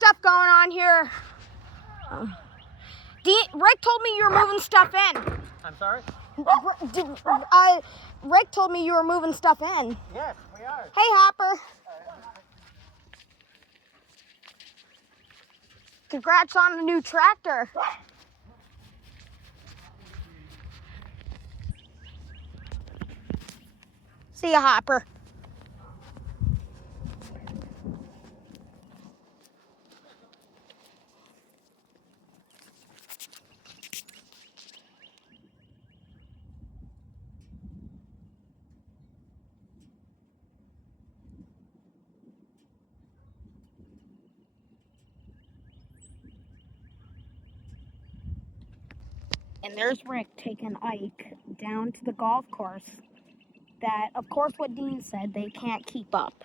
stuff going on here. Rick told me you were moving stuff in. I'm sorry? Rick told me you were moving stuff in. Yes, we are. Hey, Hopper. Congrats on the new tractor. See ya, Hopper. And there's Rick taking Ike down to the golf course that, of course, what Dean said, they can't keep up.